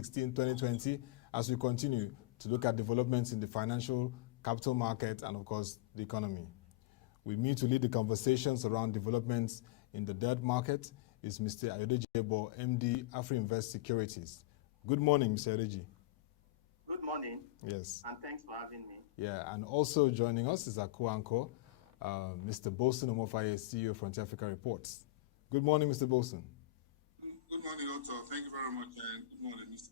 2020, as we continue to look at developments in the financial, capital market, and of course, the economy. With me to lead the conversations around developments in the debt market is Mr. Ayodeji, MD, Afrinvest Securities. Good morning, Mr. Ayodeji. Good morning. Yes. And thanks for having me. Yeah, and also joining us is our co-anchor, Mr. Boason, Omofaye, CEO, Frontier Africa Reports. Good morning, Mr. Boason. Good morning, Otto. Thank you very much, and good morning, Mr.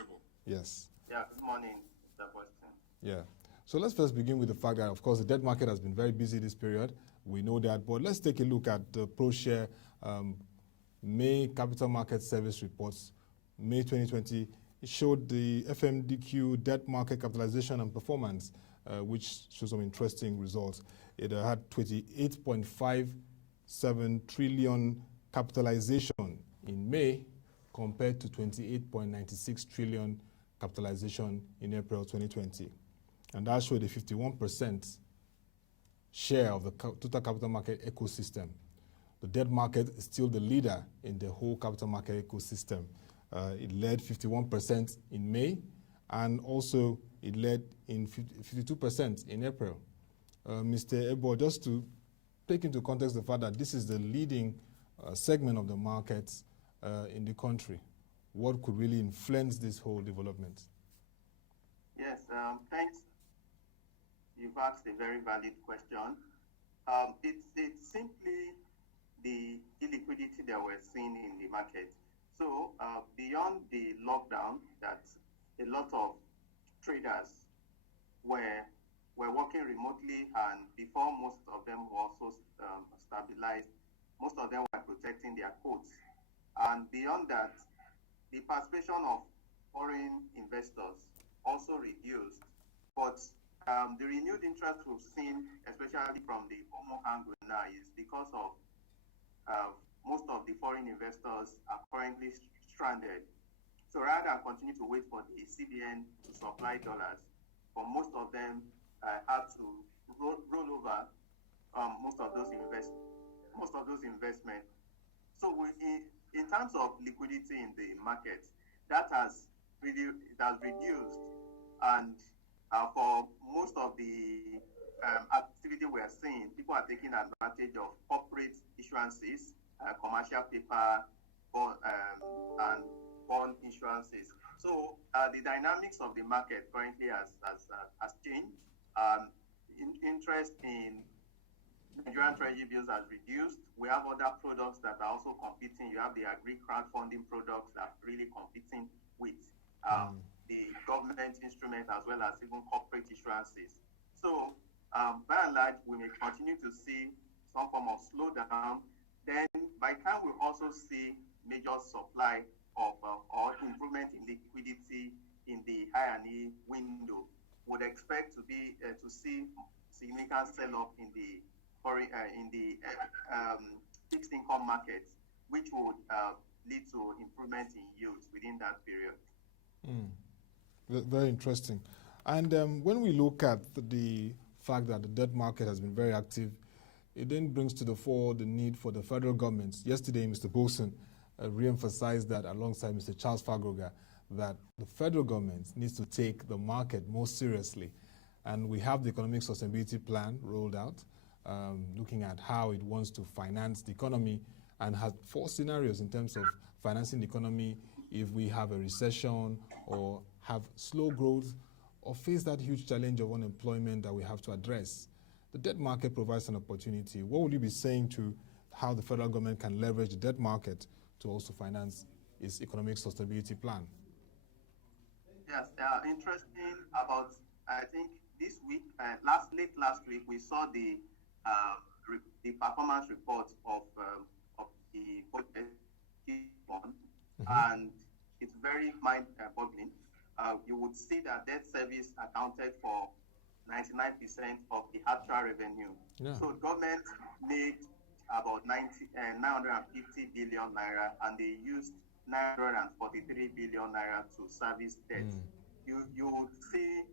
Ebo. Yes. Yeah, good morning, Mr. Boason. Yeah. So let's first begin with the fact that, of course, the debt market has been very busy this period. We know that, but let's take a look at the ProShare May Capital Market Service reports, May 2020. It showed the FMDQ debt market capitalization and performance, which shows some interesting results. It had 28.57 trillion capitalization in May compared to 28.96 trillion capitalization in April 2020. And that showed a 51% share of the total capital market ecosystem. The debt market is still the leader in the whole capital market ecosystem. It led 51% in May, and also it led in 52% in April. Mr. Ebo, just to take into context the fact that this is the leading segment of the market in the country, what could really influence this whole development? Yes, thanks. You've asked a very valid question. It's simply the illiquidity that we're seeing in the market. So beyond the lockdown, that a lot of traders were working remotely, and before most of them were also stabilized, most of them were protecting their quotes. And beyond that, the participation of foreign investors also reduced. But the renewed interest we've seen, especially from the Omo angle now, is because of most of the foreign investors are currently stranded. So rather than continue to wait for the CBN to supply dollars, for most of them have to roll over most of those investments. So in terms of liquidity in the market, that has reduced, and for most of the activity we are seeing, people are taking advantage of corporate issuances, commercial paper, and bond issuances. So the dynamics of the market currently has changed. Interest in Nigerian treasury bills has reduced. We have other products that are also competing. You have the agri crowdfunding products that are really competing with the government instrument, as well as even corporate issuances. So by and large, we may continue to see some form of slowdown. Then by the time we also see major supply of or improvement in liquidity in the high-and-E window, would expect to see significant sell-off in the fixed income markets, which would lead to improvement in yields within that period. Very interesting. And when we look at the fact that the debt market has been very active, it then brings to the fore the need for the federal government. Yesterday, Mr. Boason re-emphasized that alongside Mr. Charles Fagroga, that the federal government needs to take the market more seriously. And we have the Economic Sustainability Plan rolled out, looking at how it wants to finance the economy, and has 4 scenarios in terms of financing the economy if we have a recession or have slow growth or face that huge challenge of unemployment that we have to address. The debt market provides an opportunity. What would you be saying to how the federal government can leverage the debt market to also finance its Economic Sustainability Plan? Yes, interesting about, I think, this week, late last week, we saw the performance report of the fund, and it's very mind-boggling. You would see that debt service accounted for 99% of the actual revenue. Yeah. So government made about 950 billion naira, and they used 943 billion naira to service debt. You would see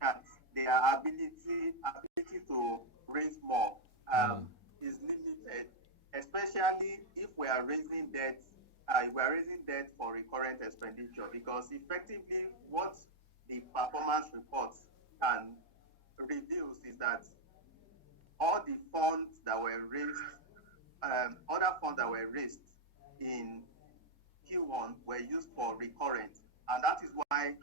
that their ability to raise more is limited, especially if we are raising debt we're raising debt for recurrent expenditure, because effectively what the performance reports can reveal is that all the funds that were raised, other funds that were raised in Q1 were used for recurrent, and that is why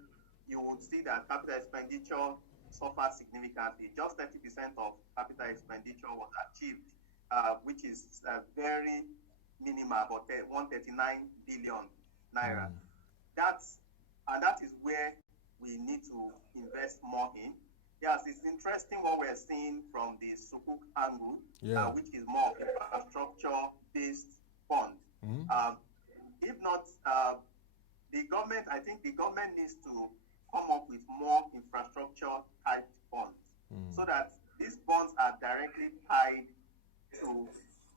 you would see that capital expenditure suffers significantly. Just 30% of capital expenditure was achieved, which is very minimal, about 139 billion naira. That is where we need to invest more in. Yes, it's interesting what we're seeing from the Sukuk angle, which is more of infrastructure-based fund. If not, the government, I think the government needs to come up with more infrastructure-type funds, so that these funds are directly tied to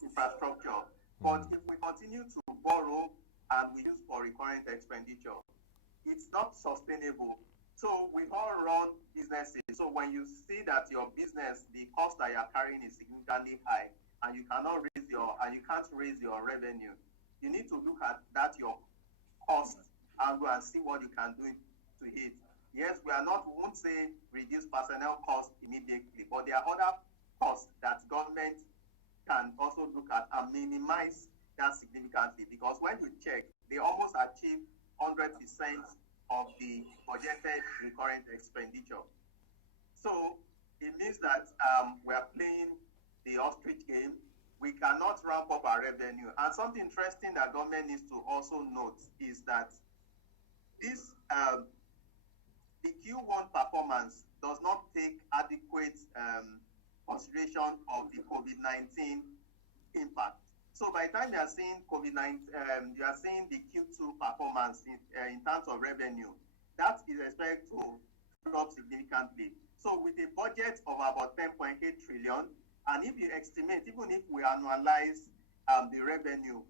infrastructure. But if we continue to borrow and we use for recurrent expenditure, it's not sustainable. So we all run businesses. So when you see that your business, the cost that you're carrying is significantly high, and you can't raise your revenue, you need to look at that your cost angle and see what you can do to it. Yes, we won't say reduce personnel costs immediately, but there are other costs that government can also look at and minimize that significantly, because when you check, they almost achieve 100% of the budgeted recurrent expenditure. So it means that we are playing the ostrich game. We cannot ramp up our revenue. And something interesting that government needs to also note is that this the Q1 performance does not take adequate consideration of the COVID-19 impact. So by the time you are seeing COVID-19, you are seeing the Q2 performance in terms of revenue, that is expected to drop significantly. So with a budget of about 10.8 trillion, and if you estimate, even if we annualize the revenue,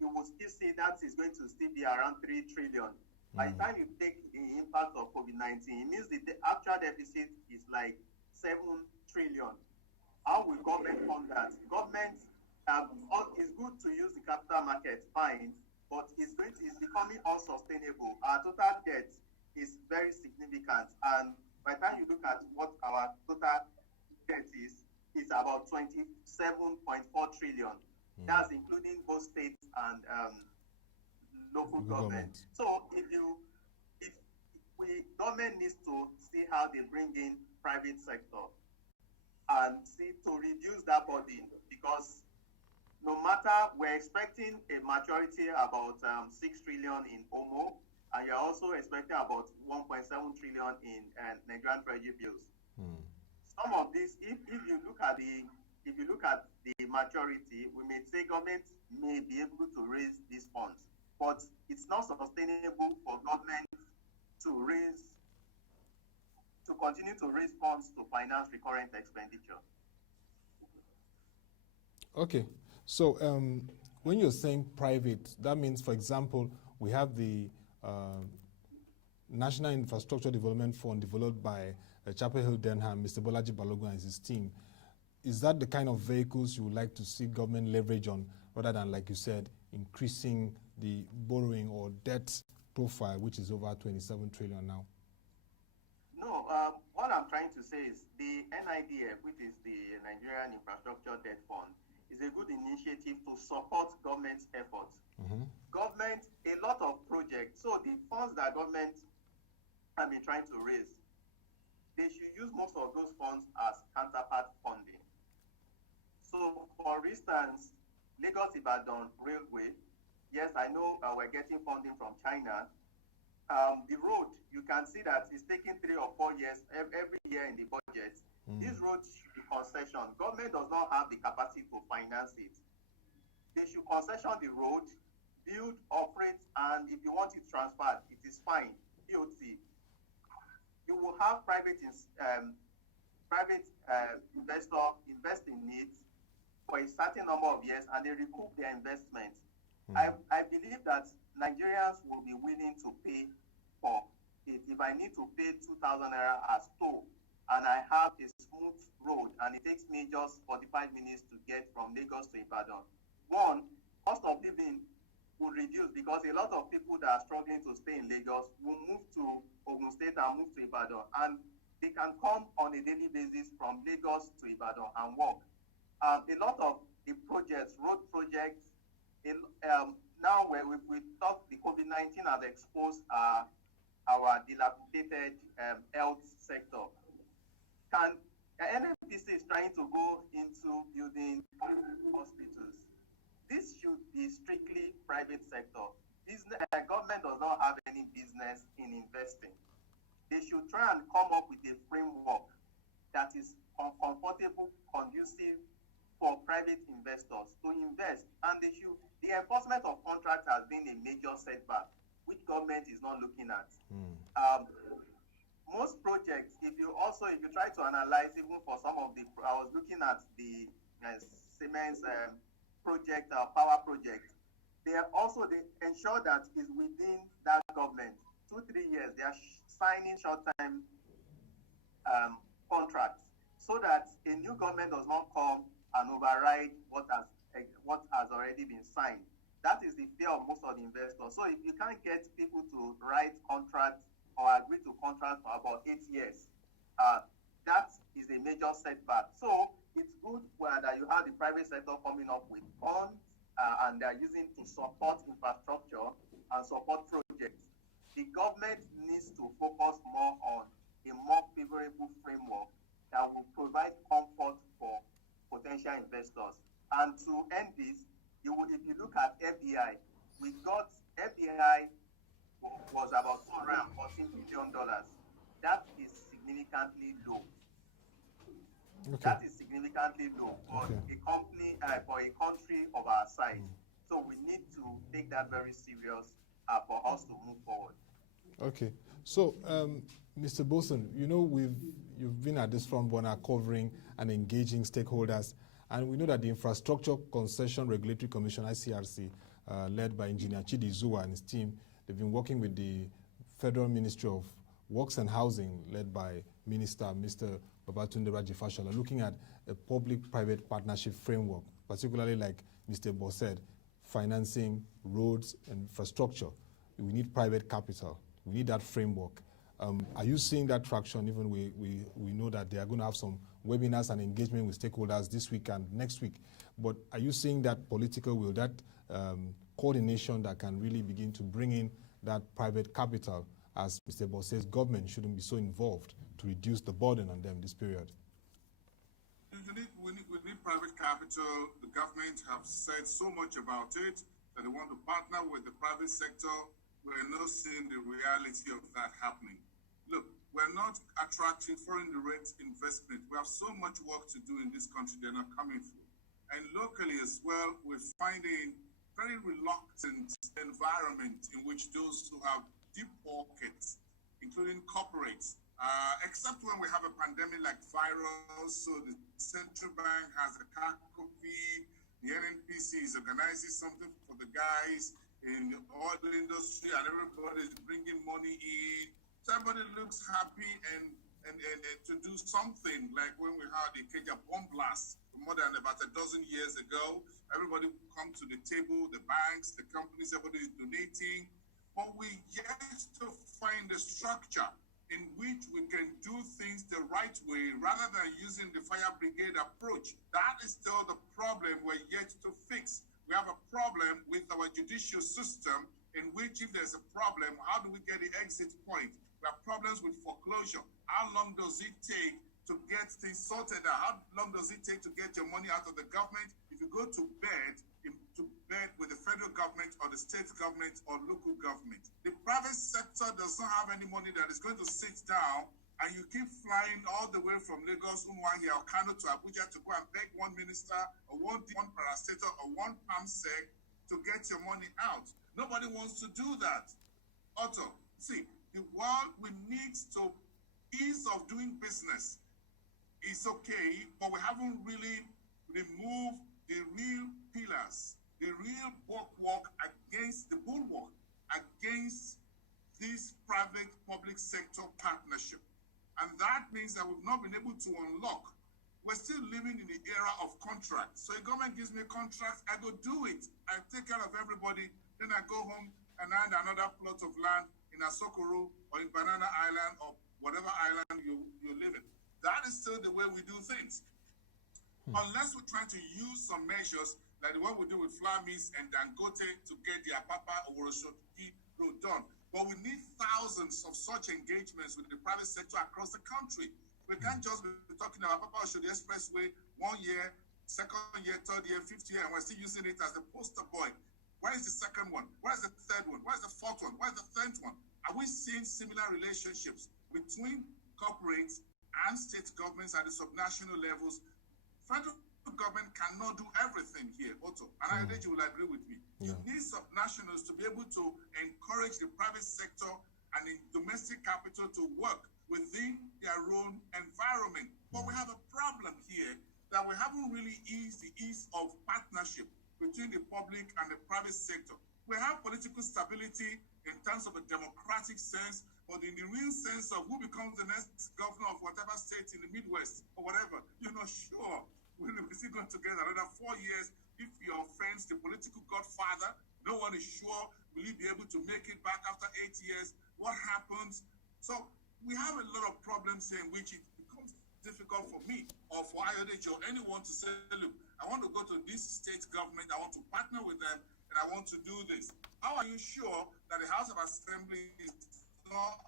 you will still see that is going to still be around 3 trillion. By the time you take the impact of COVID-19, it means the actual deficit is like 7 trillion. How will government fund that? Government, it's good to use the capital market, fine, but it's becoming unsustainable. Our total debt is very significant, and by the time you look at what our total debt is, it's about 27.4 trillion. That's including both state and local government. So government needs to see how they bring in private sector and see to reduce that burden, because no matter, we're expecting a maturity about 6 trillion in OMO, and you're also expecting about 1.7 trillion in Nigerian treasury bills. Some of this, if you look at the maturity, we may say government may be able to raise these funds, but it's not sustainable for government to continue to raise funds to finance recurrent expenditure. Okay, so when you're saying private, that means, for example, we have the National Infrastructure Development Fund developed by Chapel Hill Denham, Mr. Bolaji Balogun and his team. Is that the kind of vehicles you would like to see government leverage on, rather than, like you said, increasing the borrowing or debt profile, which is over 27 trillion now? No, what I'm trying to say is the NIDF, which is the Nigerian Infrastructure Debt Fund, is a good initiative to support government's efforts. Government, a lot of projects, so the funds that government have been trying to raise, they should use most of those funds as counterpart funding. So, for instance, Lagos-Ibadan Railway, yes, I know we're getting funding from China. The road, you can see that it's taking 3 or 4 years every year in the budget. This road should be concession. Government does not have the capacity to finance it. They should concession the road, build, operate, and if you want it transferred, it is fine. POT. You will have private investor invest in it for a certain number of years, and they recoup their investment. I believe that Nigerians will be willing to pay for it. If I need to pay 2,000 naira as toll, and I have a smooth road, and it takes me just 45 minutes to get from Lagos to Ibadan. One, cost of living will reduce because a lot of people that are struggling to stay in Lagos will move to Ogun State and move to Ibadan, and they can come on a daily basis from Lagos to Ibadan and work. A lot of the projects, road projects, now we thought the COVID-19 has exposed our dilapidated health sector. NNPC is trying to go into building hospitals. This should be strictly private sector. Government does not have any business in investing. They should try and come up with a framework that is comfortable, conducive for private investors to invest. And the enforcement of contracts has been a major setback, which government is not looking at. Most projects, if you try to analyze, even for some of the, I was looking at the Siemens project, power project, they ensure that is within that government. 2-3 years, they are signing short-term contracts so that a new government does not come and override what has already been signed. That is the fear of most of the investors. So if you can't get people to write contracts or agree to contracts for about 8 years, that is a major setback. So it's good that you have the private sector coming up with funds and they're using to support infrastructure and support projects. The government needs to focus more on a more favorable framework that will provide comfort for potential investors. And to end this, if you look at FDI, FDI was about $214 billion. That is significantly low. Okay. That is significantly low for a company, for a country of our size. So we need to take that very serious for us to move forward. Okay. So, Mr. Boason, you've been at this front burner covering and engaging stakeholders, and we know that the Infrastructure Concession Regulatory Commission, ICRC, led by Engineer Chidi Zuwa and his team, they've been working with the Federal Ministry of Works and Housing, led by Minister Mr. Babatunde Raji Fashola, looking at a public-private partnership framework, particularly like Mr. Bo said, financing roads and infrastructure. We need private capital. We need that framework. Are you seeing that traction? Even we know that they are going to have some webinars and engagement with stakeholders this week and next week. But are you seeing that political will, that coordination that can really begin to bring in that private capital, as Mr. Bo says, government shouldn't be so involved to reduce the burden on them this period? We need private capital. The government have said so much about it that they want to partner with the private sector. We're not seeing the reality of that happening. Look, we're not attracting foreign direct investment. We have so much work to do in this country, they're not coming through. And locally as well, we're finding very reluctant environment in which those who have deep pockets, including corporates, except when we have a pandemic like virus, so the central bank has a copy, the NNPC is organizing something for the guys in the oil industry, and everybody is bringing money in. So everybody looks happy and to do something, like when we had the Kenya bomb blast more than about a dozen years ago. Everybody come to the table, the banks, the companies, everybody is donating. But we yet to find a structure in which we can do things the right way rather than using the fire brigade approach. That is still the problem we're yet to fix. We have a problem with our judicial system in which if there's a problem, how do we get the exit point? We have problems with foreclosure. How long does it take to get things sorted out? How long does it take to get your money out of the government? If you go to bed with the federal government or the state government or local government, the private sector does not have any money that is going to sit down, and you keep flying all the way from Lagos, Umuahia, or Kano to Abuja to go and beg one minister or one parastatal or one PAMSEC to get your money out. Nobody wants to do that. Otto, see, the world we need to ease of doing business is okay, but we haven't really removed the real pillars, the real bulwark against the bulwark against this private-public sector partnership. And that means that we've not been able to unlock. We're still living in the era of contracts. So a government gives me a contract, I go do it. I take care of everybody. then I go home and land another plot of land in Asokoro or in Banana Island or whatever island you live in. That is still the way we do things. Unless we're trying to use some measures like the one we do with Flamis and Dangote to get the Apapa or Oroshoki road done. But we need thousands of such engagements with the private sector across the country. We can't just be talking about Apapa Oshodi Expressway 1 year, second year, third year, fifth year, and we're still using it as the poster boy. Where is the second one? Where is the third one? Where is the fourth one? Where is the 10th one? Are we seeing similar relationships between corporates and state governments at the subnational levels? Federal government cannot do everything here, Otto, and Ayodeji will agree with me. You need subnationals to be able to encourage the private sector and the domestic capital to work within their own environment. But we have a problem here that we haven't really eased the ease of partnership between the public and the private sector. We have political stability in terms of a democratic sense, but in the real sense of who becomes the next governor of whatever state in the Midwest or whatever, you're not sure. We're still going to get another 4 years. If you offend the political godfather, no one is sure. Will he be able to make it back after 8 years? What happens? So we have a lot of problems here in which it becomes difficult for me or for Ayodeji or anyone to say, look, I want to go to this state government, I want to partner with them, and I want to do this. How are you sure that the House of Assembly is not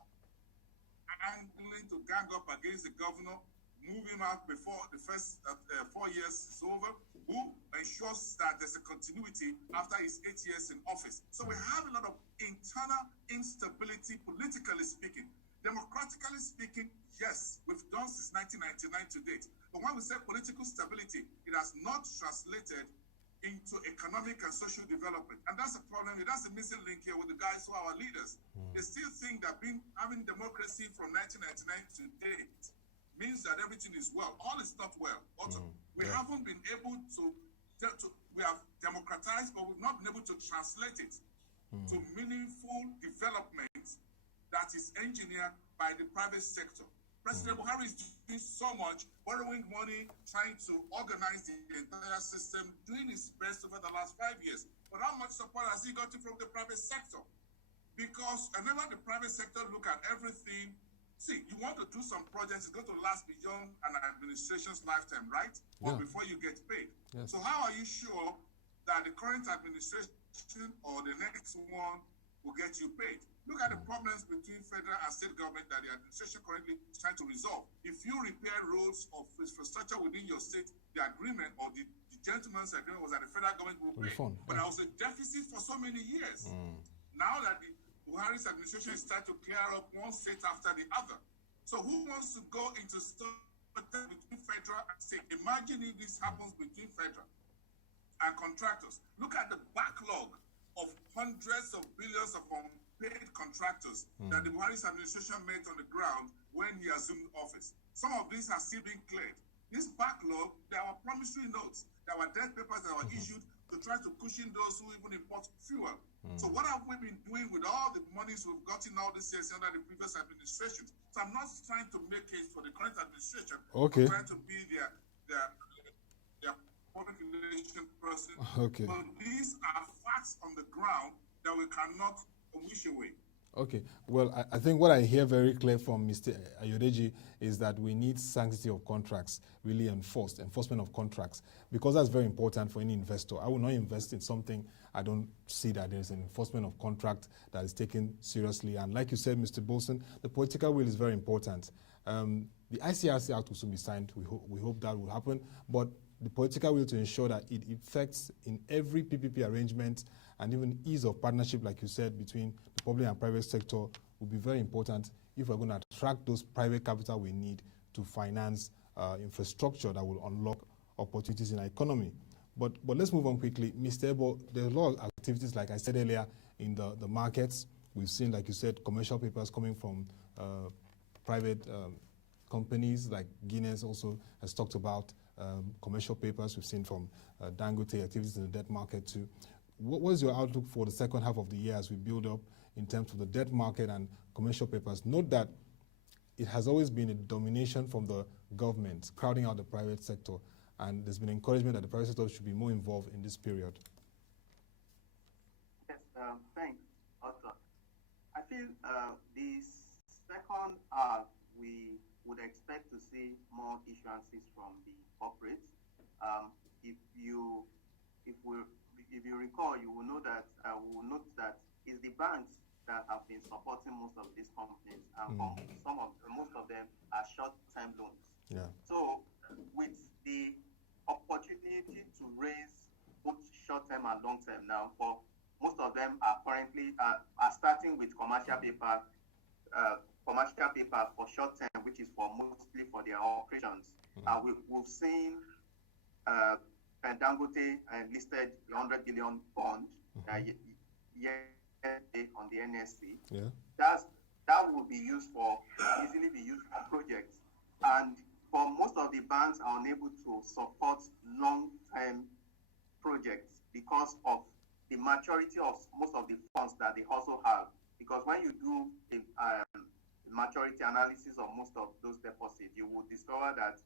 angling to gang up against the governor, move him out before the first 4 years is over, who ensures that there's a continuity after his 8 years in office? So we have a lot of internal instability, politically speaking. Democratically speaking, yes, we've done since 1999 to date. But when we say political stability, it has not translated into economic and social development. And that's a problem. That's a missing link here with the guys who are our leaders. They still think that having democracy from 1999 to date means that everything is well. All is not well. Also, we haven't been able to, we have democratized, but we've not been able to translate it to meaningful development that is engineered by the private sector. President Buhari is doing so much, borrowing money, trying to organize the entire system, doing his best over the last 5 years. But how much support has he gotten from the private sector? Because whenever the private sector look at everything, see, you want to do some projects, it's going to last beyond an administration's lifetime, right? Or before you get paid. Yes. So how are you sure that the current administration or the next one will get you paid? Look at the problems between federal and state government that the administration currently is trying to resolve. If you repair roads or infrastructure within your state, the agreement or the gentleman's agreement was that the federal government will pay. But there was a deficit for so many years. Now that the Buhari's administration is trying to clear up one state after the other. So who wants to go into between federal and state? Imagine if this happens between federal and contractors. Look at the backlog of hundreds of billions of paid contractors that the Buhari's administration met on the ground when he assumed office. Some of these are still being cleared. This backlog, there were promissory notes, there were debt papers that were issued to try to cushion those who even import fuel. So what have we been doing with all the monies we've gotten all these years under the previous administration? So I'm not trying to make case for the current administration. I'm trying to be their public relation person. But these are facts on the ground that we cannot wish away. Okay, well, I think what I hear very clear from Mr. Ayodeji is that we need sanctity of contracts really enforced, enforcement of contracts, because that's very important for any investor. I will not invest in something I don't see that there's an enforcement of contract that is taken seriously. And like you said, Mr. Boason, the political will is very important. The ICRC Act will soon be signed. We hope that will happen. But the political will to ensure that it affects in every PPP arrangement and even ease of partnership, like you said, between the public and private sector will be very important if we're going to attract those private capital we need to finance infrastructure that will unlock opportunities in our economy. But let's move on quickly. Mr. Ebo, there are a lot of activities, like I said earlier, in the markets. We've seen, like you said, commercial papers coming from private companies, like Guinness also has talked about commercial papers. We've seen from Dangote activities in the debt market too. What was your outlook for the second half of the year as we build up in terms of the debt market and commercial papers? Note that it has always been a domination from the government, crowding out the private sector, and there's been encouragement that the private sector should be more involved in this period. Yes, Thanks, Otto. I feel the second half we would expect to see more issuances from the corporates. If you recall, you will know that we will note that it's the banks that have been supporting most of these companies, and most of them are short-term loans. Yeah. So, with the opportunity to raise both short-term and long-term now, for most of them are currently are starting with commercial paper for short-term, which is for mostly for their operations. We've seen Dangote listed the 100 billion bond yesterday on the NSC. Yeah. That will be used for easily be used for projects, and for most of the banks are unable to support long-term projects because of the maturity of most of the funds that they also have. Because when you do a maturity analysis of most of those deposits, you will discover that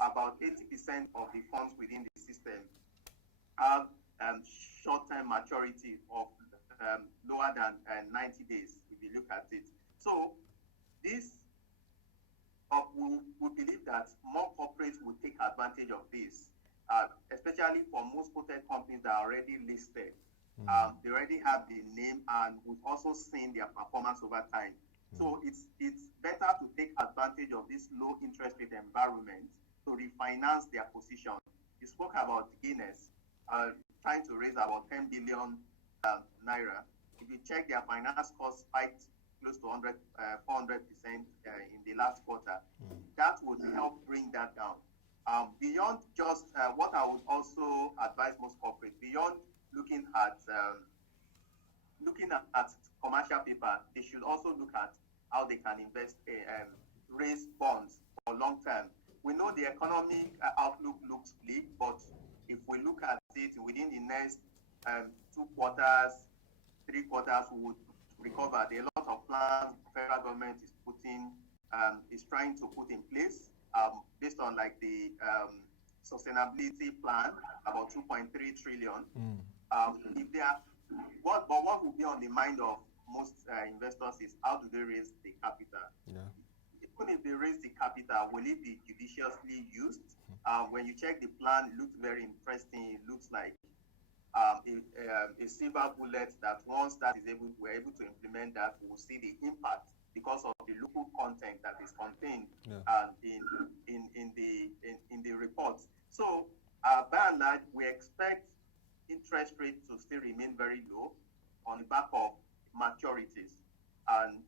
about 80% of the funds within the system have short-term maturity of lower than 90 days, if you look at it. So this we believe that more corporates will take advantage of this, especially for most quoted companies that are already listed. They already have the name, and we've also seen their performance over time. So it's better to take advantage of this low interest rate environment to refinance their position. You spoke about Guinness trying to raise about 10 billion naira. If you check, their finance cost spiked close to 400% in the last quarter. That would help bring that down. Beyond just what I would also advise most corporates, beyond looking at commercial paper, they should also look at how they can invest, raise bonds for long term. We know the economic outlook looks bleak, but if we look at it within the next 2 quarters, 3 quarters, we would recover. There are a lot of plans the federal government is trying to put in place based on like the sustainability plan, about 2.3 trillion. If they are, what will be on the mind of most investors is how do they raise the capital? Yeah. Even if they raise the capital, will it be judiciously used? When you check the plan, it looks very interesting. It looks like a silver bullet that once we're able to implement that, we'll see the impact because of the local content that is contained in the report. So by and large, we expect interest rates to still remain very low on the back of maturities, and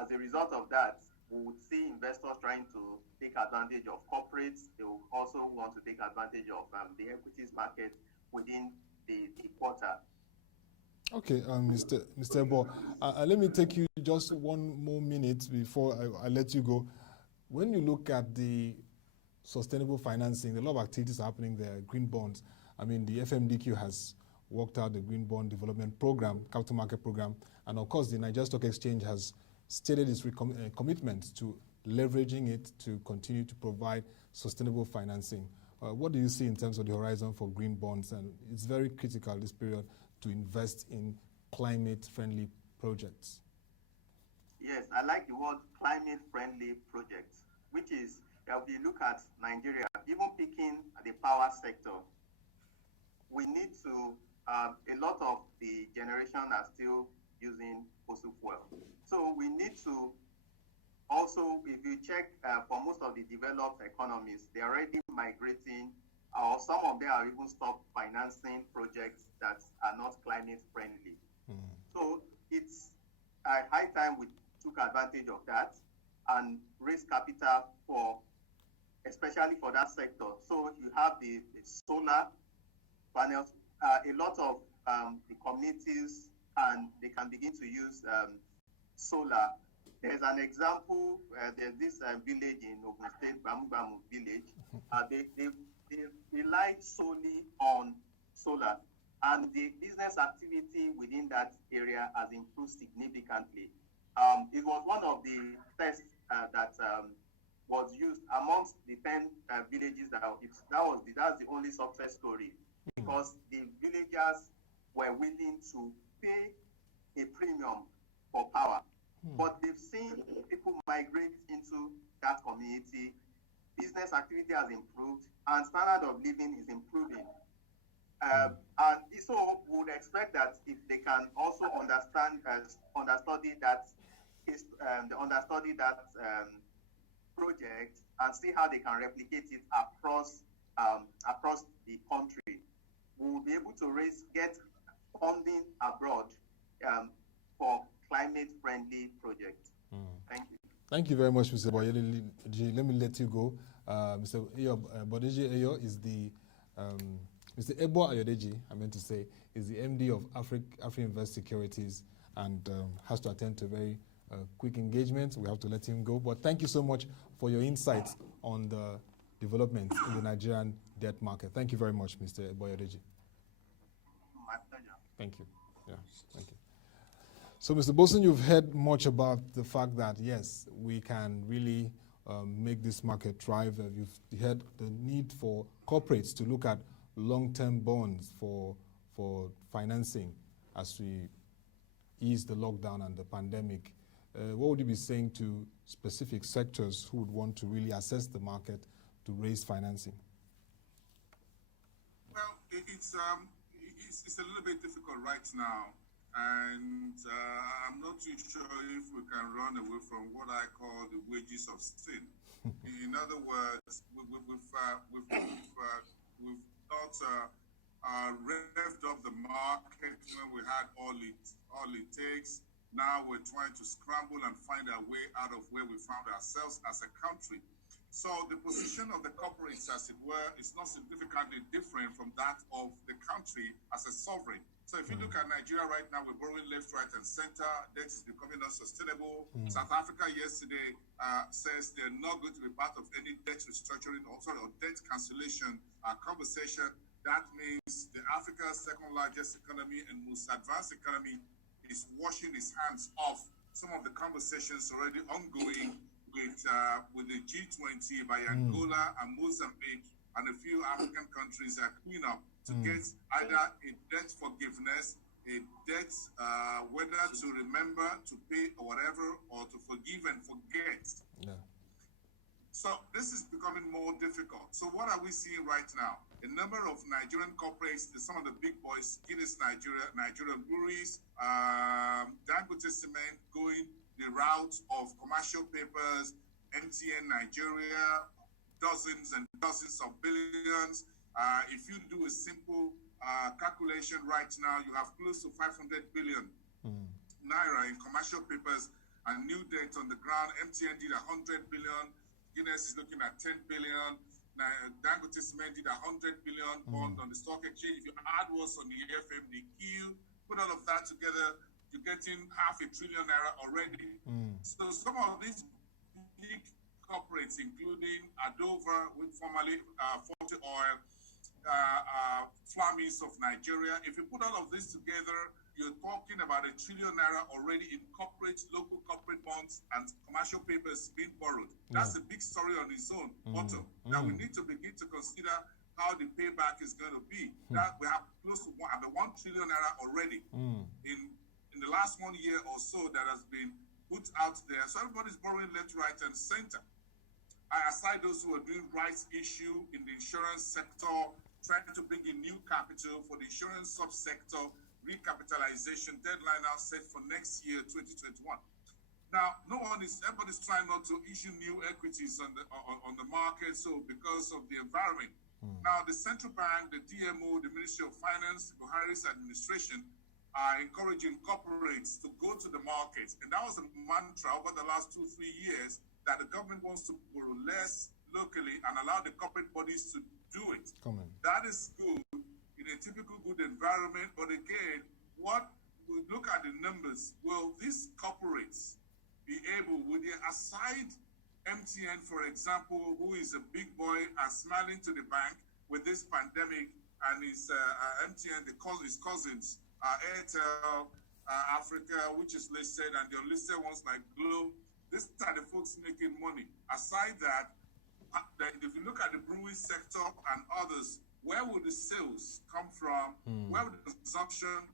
as a result of that, we would see investors trying to take advantage of corporates. They will also want to take advantage of the equities market within the quarter. Okay, Mr. Bo, let me take you just one more minute before I let you go. When you look at the sustainable financing, a lot of activities are happening there, green bonds. I mean, the FMDQ has worked out the Green Bond Development Program, Capital Market Program, and of course the Nigerian Stock Exchange has stated its commitment to leveraging it to continue to provide sustainable financing. What do you see in terms of the horizon for green bonds? And it's very critical this period to invest in climate-friendly projects. Yes, I like the word climate-friendly projects, which is, if you look at Nigeria, even picking the power sector, we need to, a lot of the generation are still using fossil fuel. So we need to also, if you check for most of the developed economies, they're already migrating, or some of them are even stopped financing projects that are not climate friendly. So it's a high time we took advantage of that and raised capital for, especially for that sector. So you have the solar panels, a lot of the communities, and they can begin to use solar. There's an example, there's this village in Ogun State, Bamu village. They rely solely on solar, and the business activity within that area has improved significantly. It was one of the tests that was used amongst the 10 villages that's the only success story, because the villagers were willing to pay a premium for power. But they've seen people migrate into that community. Business activity has improved, and standard of living is improving. And so we would expect that if they can also understudy that project and see how they can replicate it across the country, we will be able to get funding abroad for climate-friendly projects. Thank you. Thank you very much, Mr. Ayodeji. Let me let you go. Mr. Ayodeji Ayo is the Mr. Ebo Ayodeji, I meant to say, is the MD of Afrinvest Securities and has to attend to a very quick engagement. We have to let him go. But thank you so much for your insights on the developments in the Nigerian debt market. Thank you very much, Mr. Ebo Ayodeji. My pleasure. Thank you. Yeah, thank you. So, Mr. Boason, you've heard much about the fact that, yes, we can really make this market thrive. You've heard the need for corporates to look at long-term bonds for financing as we ease the lockdown and the pandemic. What would you be saying to specific sectors who would want to really assess the market to raise financing? Well, it's a little bit difficult right now. And I'm not too sure if we can run away from what I call the wages of sin. In other words, we've not revved up the market when we had all it takes. Now we're trying to scramble and find our way out of where we found ourselves as a country. So the position of the corporates, as it were, is not significantly different from that of the country as a sovereign. So if you look at Nigeria right now, we're borrowing left, right, and center. Debt is becoming unsustainable. South Africa yesterday says they're not going to be part of any debt restructuring or debt cancellation conversation. That means the Africa's second largest economy and most advanced economy is washing its hands off some of the conversations already ongoing with the G20 by Angola and Mozambique and a few African countries are queuing up to get either a debt forgiveness, a debt whether to remember, to pay or whatever, or to forgive and forget. Yeah. So this is becoming more difficult. So what are we seeing right now? A number of Nigerian corporates, some of the big boys, Guinness Nigerian breweries, Dangote Cement going the route of commercial papers, MTN Nigeria, dozens and dozens of billions. If you do a simple calculation right now, you have close to 500 billion naira in commercial papers and new debt on the ground. MTN did 100 billion. Guinness is looking at 10 billion. Dangote Cement did 100 billion bond on the stock exchange. If you add what's on the FMDQ, put all of that together, you're getting 500 billion naira already. So some of these big corporates, including Adover, with formerly Forte Oil, Flamis of Nigeria, if you put all of this together, you're talking about 1 trillion naira already in local corporate bonds and commercial papers being borrowed. That's a big story on its own, Otto. Now we need to begin to consider how the payback is going to be. That we have close to 1 trillion naira already in the last 1 year or so that has been put out there. So everybody's borrowing left, right, and center. Aside those who are doing rights issue in the insurance sector, trying to bring in new capital for the insurance subsector, recapitalization deadline now set for next year, 2021. Now, everybody's trying not to issue new equities on the market, so because of the environment. Now, the central bank, the DMO, the Ministry of Finance, the Buhari's administration are encouraging corporates to go to the market. And that was a mantra over the last 2-3 years, that the government wants to borrow less locally and allow the corporate bodies to do it. That is good in a typical good environment, but again, what we look at the numbers, will these corporates be able, would they, aside MTN, for example, who is a big boy and smiling to the bank with this pandemic, and his MTN, his cousins, Airtel, Africa, which is listed, and the unlisted ones like Globe, these are the folks making money. Aside that, if you look at the brewing sector and others, Where will the sales come from? Where will the consumption,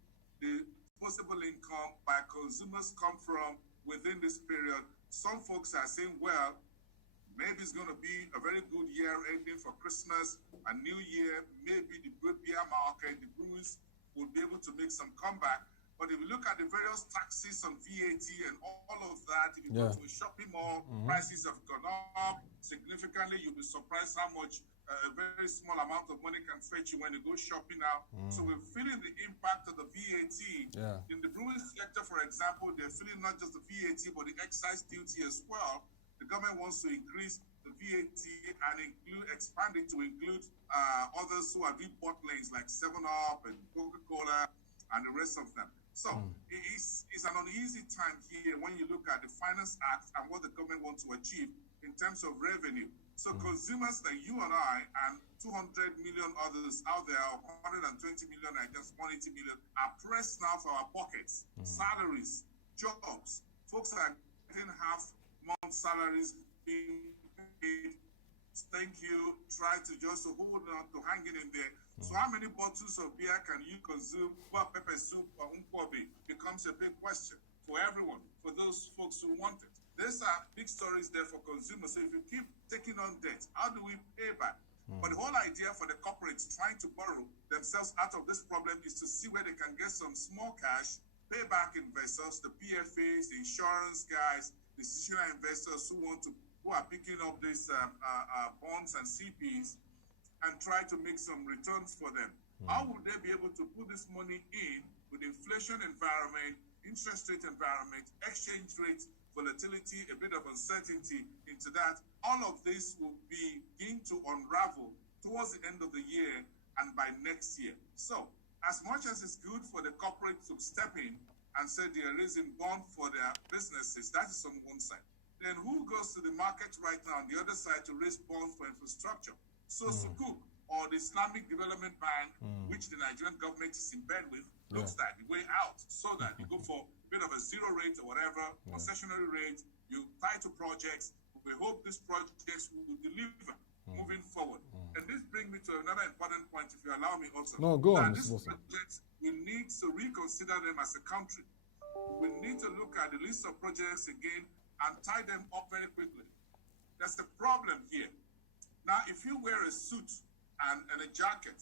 the disposable income by consumers come from within this period? Some folks are saying, well, maybe it's going to be a very good year ending for Christmas, a new year, maybe the beer market, the brews will be able to make some comeback. But if you look at the various taxes on VAT and all of that, if you go to a shopping mall, prices have gone up significantly. You'll be surprised how much a very small amount of money can fetch you when you go shopping now. So we're feeling the impact of the VAT. In the brewing sector, for example, they're feeling not just the VAT, but the excise duty as well. The government wants to increase the VAT and expand it to include others who are doing bottlings like 7-Up and Coca-Cola and the rest of them. So it's an uneasy time here when you look at the Finance Act and what the government wants to achieve in terms of revenue. So consumers like you and I and 200 million others out there, 120 million and just 180 million, are pressed now for our pockets. Salaries, jobs. Folks are getting half-month salaries being paid. Thank you. Try to just hold on to hanging in there. So how many bottles of beer can you consume for pepper soup or unkwobi becomes a big question for everyone, for those folks who want it. These are big stories there for consumers. So if you keep taking on debt, how do we pay back? But the whole idea for the corporates trying to borrow themselves out of this problem is to see where they can get some small cash, pay back investors, the PFAs, the insurance guys, the institutional investors who are picking up these bonds and CPs, and try to make some returns for them. How would they be able to put this money in with inflation environment, interest rate environment, exchange rate volatility, a bit of uncertainty into that? All of this will begin to unravel towards the end of the year and by next year. So as much as it's good for the corporate to step in and say they are raising bond for their businesses, that is on one side. Then who goes to the market right now on the other side to raise bonds for infrastructure? So Sukuk or the Islamic Development Bank, which the Nigerian government is in bed with, looks like the way out, so that you go for a bit of a zero rate or whatever, concessionary rate, you tie to projects. We hope these projects will deliver moving forward. And this brings me to another important point, if you allow me also. No, go on. These projects, we need to reconsider them as a country. We need to look at the list of projects again and tie them up very quickly. That's the problem here. Now, if you wear a suit and a jacket,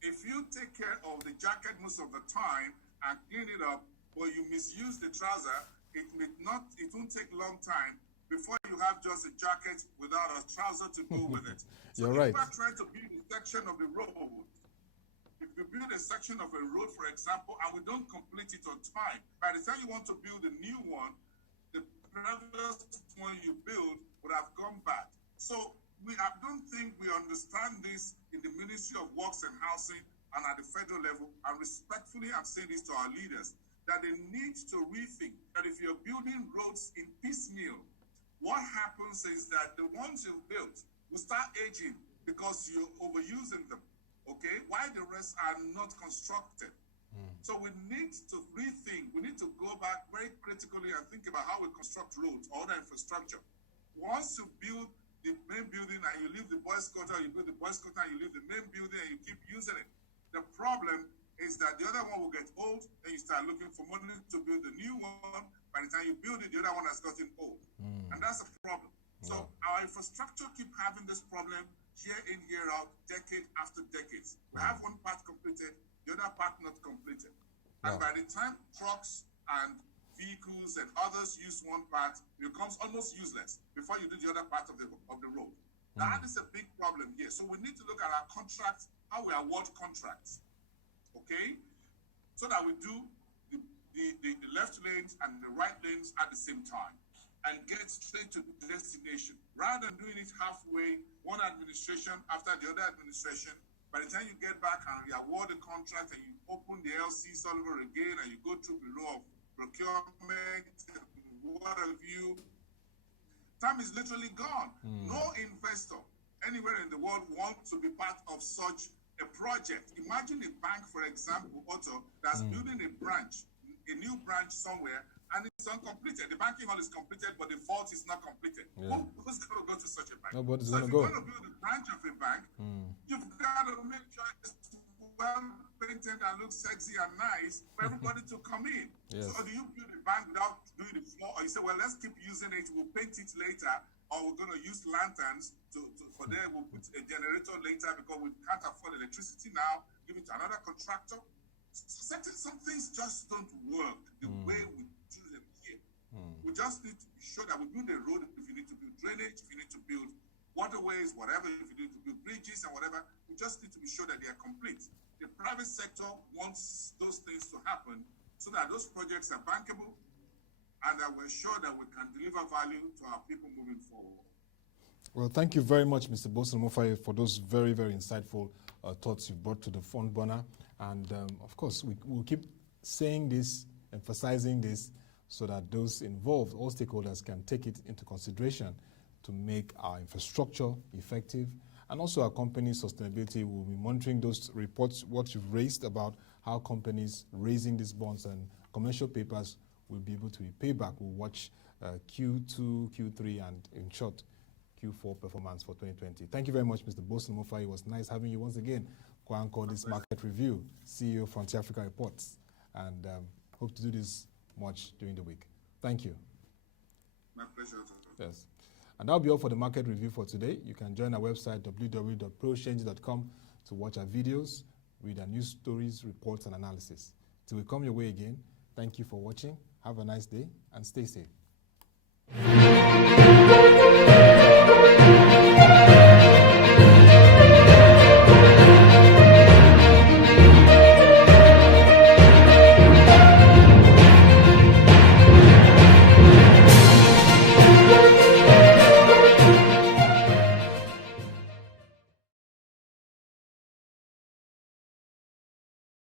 if you take care of the jacket most of the time and clean it up, or you misuse the trouser, it won't take a long time before you have just a jacket without a trouser to go with it. So You're right. If we're trying to build a section of the road, if we build a section of a road, for example, and we don't complete it on time, by the time you want to build a new one, the previous one you build would have gone bad. So I don't think we understand this in the Ministry of Works and Housing and at the federal level, and respectfully I'm saying this to our leaders, that they need to rethink that if you're building roads in piecemeal, what happens is that the ones you've built will start aging because you're overusing them, okay? While the rest are not constructed. So we need to rethink, we need to go back very critically and think about how we construct roads or other infrastructure. Once you build the main building and you leave the boys' quarter, you build the boys' quarter and you leave the main building and you keep using it. The problem is that the other one will get old and you start looking for money to build the new one. By the time you build it, the other one has gotten old. And that's a problem. So our infrastructure keep having this problem year in, year out, decade after decades. We have one part completed, the other part not completed. And by the time trucks and vehicles and others use one part, it becomes almost useless before you do the other part of the road. That is a big problem here. So we need to look at our contracts, how we award contracts, okay? So that we do the left lanes and the right lanes at the same time and get straight to the destination. Rather than doing it halfway, one administration after the other administration, by the time you get back and you award the contract and you open the LCs all over again and you go through the law of procurement, what have you, time is literally gone. No investor anywhere in the world wants to be part of such a project. Imagine a bank, for example, Otto, that's building a branch, a new branch somewhere, and it's uncompleted. The banking hall is completed, but the vault is not completed. Who's going to go to such a bank? Nobody's so going to if go. you're going to build a branch of a bank, you've got to make sure painted and look sexy and nice for everybody to come in. Yes. So do you build a bank without doing the floor, or you say, well, let's keep using it, we'll paint it later, or we're going to use lanterns for them, we'll put a generator later because we can't afford electricity now, give it to another contractor. Some things just don't work the way we do them here. We just need to be sure that we build a road if you need to build drainage, if you need to build waterways, whatever, if you need to build bridges and whatever, we just need to be sure that they are complete. The private sector wants those things to happen so that those projects are bankable and that we're sure that we can deliver value to our people moving forward. Well, thank you very much, Mr. Boason Omofaye, for those very, very insightful thoughts you brought to the front burner. And of course, we'll keep saying this, emphasizing this, so that those involved, all stakeholders, can take it into consideration to make our infrastructure effective. And also our company's sustainability. Will be monitoring those reports, what you've raised about how companies raising these bonds and commercial papers will be able to pay back. We'll watch Q2, Q3, and in short, Q4 performance for 2020. Thank you very much, Mr. Boason Omofaye. It was nice having you once again. Go this market review, CEO Frontier Africa Reports, and hope to do this much during the week. Thank you. My pleasure. Yes. And that'll be all for the market review for today. You can join our website, www.prochange.com, to watch our videos, read our news stories, reports, and analysis. Till we come your way again, thank you for watching. Have a nice day and stay safe.